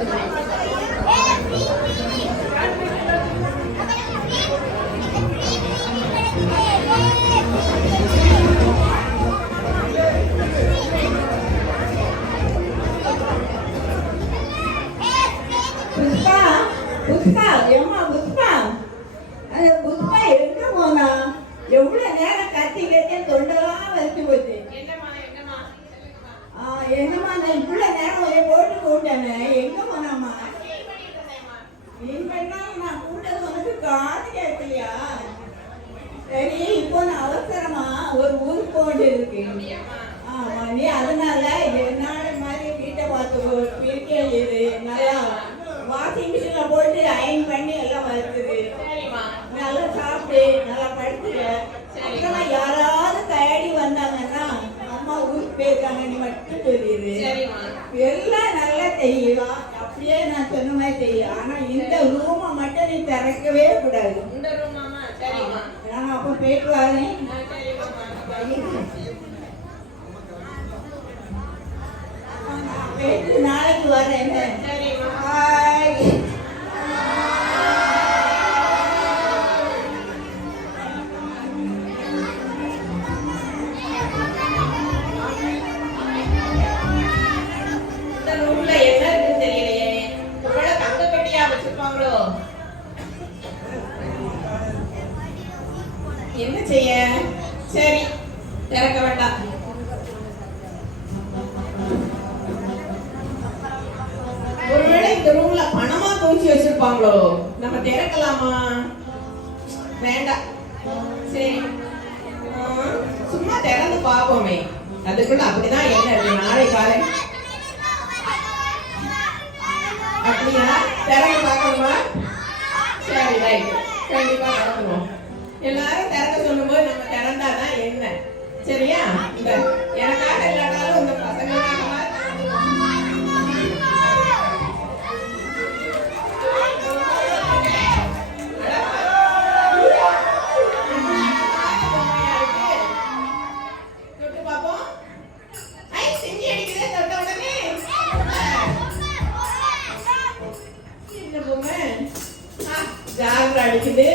புஷ்பா ஏமா புஷ்பா அது புஷ்பா எங்க போனா? எவ்வளவு நேரம் கத்தி கத்தி தொண்டெல்லாம் வச்சு போச்சு. என்னம்மா நான் இவ்வளவு நேரம் போட்டு கூட்டேனே, எங்க போனாமா? நான் கூட்டது உனக்கு காது கேட்கலையா? சரி, இப்போ நான் அவசரமா ஒரு ஊருக்கு போக வேண்டியது இருக்கு. ஆமா, நீ அதனால என்னோட மாதிரி வீட்டை பார்த்து இருக்கே, நல்லா வாஷிங் மிஷின்ல போட்டு அயன் பண்ணி எல்லாம் வருது. நல்லா சாப்பிட்டு நல்லா படுத்துக்க. அப்புறமா யாராவது தேடி வந்தாங்கன்னா அம்மா ஊருக்கு போயிருக்காங்க நீ மட்டும் சொல்லிடு. எல்லாம் நல்லா செய்யலாம், அப்படியே நான் சொன்ன மாதிரி செய்யும். ஆனா இந்த ரூமை மட்டும் நீ திறக்கவே கூடாது. நான் அப்ப போயிட்டு வரேன். நாளைக்கு வரேன். என்ன செய்ய? சரி, திறக்க வேண்டாம். ஒருவேளை இந்த ரூம்ல பணமா தூக்கி வச்சிருப்பாங்களோ? நம்ம திறக்கலாமா? வேண்டாம். சரி, சும்மா திறந்து பார்ப்போமே. அதுக்குள்ள அப்படிதான் என்ன இருக்கு நாளை காலை. அப்படியா? திறந்து பார்க்கணுமா? சரி, ரைட், கண்டிப்பா திறக்கணும். எல்லாரும் திறக்க சொல்லும்போது நம்ம திறந்தாதான் என்ன, சரியா? இந்த எனக்காக இல்லாட்டாலும் இந்த பசங்களுக்காக தொட்டு பார்ப்போம். செஞ்சு அடிக்குதே தொட்ட உடனே. என்ன பொம்மை ஜாகரா அடிக்குது.